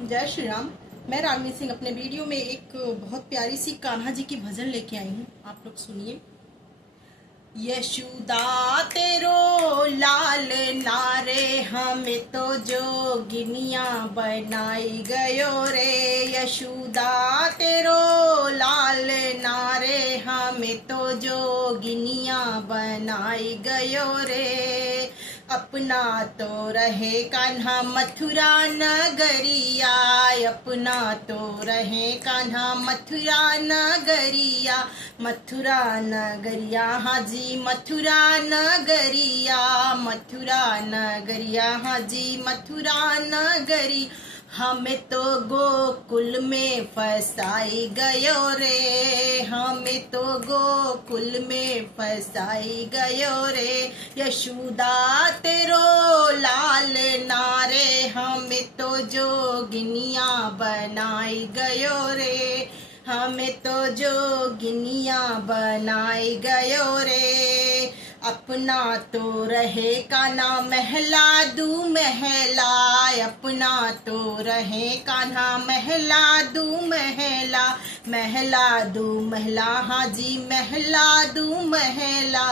जय श्री राम। मैं रागनी सिंह अपने वीडियो में एक बहुत प्यारी सी कान्हा जी की भजन लेके आई हूँ। आप लोग सुनिए। यशोदा तेरो लाल नारे हमें तो जोगिनिया बनाई गयो रे। यशोदा तेरो लाल नारे हमें तो जोगिनिया बनाई गयो रे। अपना तो रहे कान्हा मथुरा नगरिया, अपना तो रहे कान्हा मथुरा नगरिया। मथुरा नगरिया हाजी मथुरा नगरिया, मथुरा नगरिया हाजी मथुरा नगरी। हमें तो गोकुल में फसाई गयो रे, हमें तो गोकुल में फसाई गयो रे। यशोदा तेरो लाल नारे हमें तो जोगिनिया बनाई गयो रे, हमें तो जोगिनिया बनाई गयो रे। अपना तो रहे कान्हा महला दू महला, अपना तो रहे कान्हा महला दू महला। महला दू महला हाजी महला दू महला।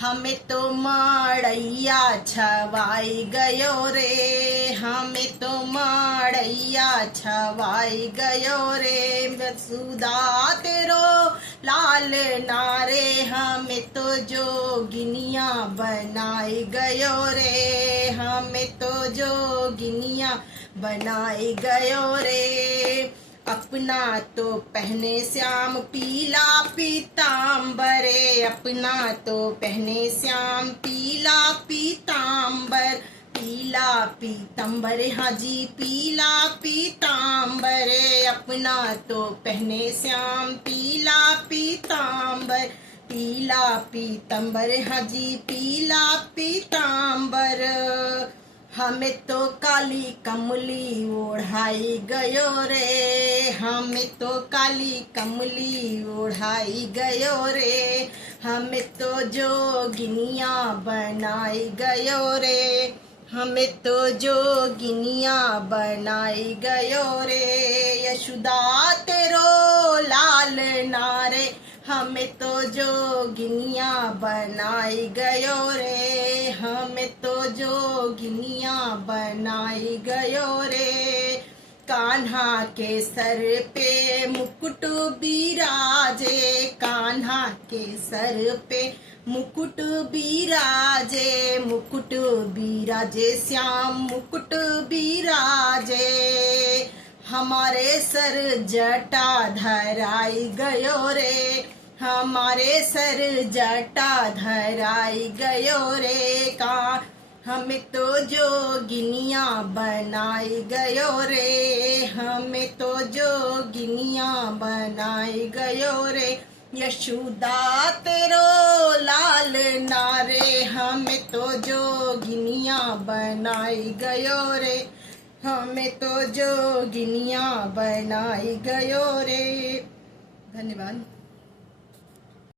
हमें तो मड़ैया छवाई गयो रे, हमें तो मड़ैया छवाई गयो रे। यशोदा तेरो लाल नारे हमें तो जोगिनिया बनाई गयो रे, हमें तो जोगिनिया बनाई गयो रे। अपना तो पहने श्याम पीला पीताम्बरे, अपना तो पहने श्याम पीला पीताम्बर। पीला पीताम्बर हाजी पीला पीताम्बरे, अपना तो पहने श्याम पीला पीताम्बर। पीला पीताम्बर हाजी पीला पीताम्बर। हमें तो काली कमली ओढ़ाई गयो रे, हमें तो काली कमली ओढ़ाई गयो रे। हमें तो जोगिनिया बनाई गयो रे, हमें तो जोगिनिया बनाई गयो रे। यशोदा तेरो लाल नारे हमें तो जोगिनिया बनाई गयो रे, हमें तो जोगिनिया बनाई गयो रे। कान्हा के सर पे मुकुट बिराजे, कान्हा के सर पे मुकुट बिराजे। मुकुट बिराजे श्याम मुकुट बिराजे। हमारे सर जटा धराई गयो रे, हमारे सर जटा धराई गयो रे। का हमें तो जोगिनिया बनाई गयो रे, हमें तो जोगिनिया बनाई गयो रे। यशोदा तेरो लाल नारे हमें तो जोगिनिया बनाई गयो रे, हमें तो जोगिनिया बनाई गयो रे। धन्यवाद।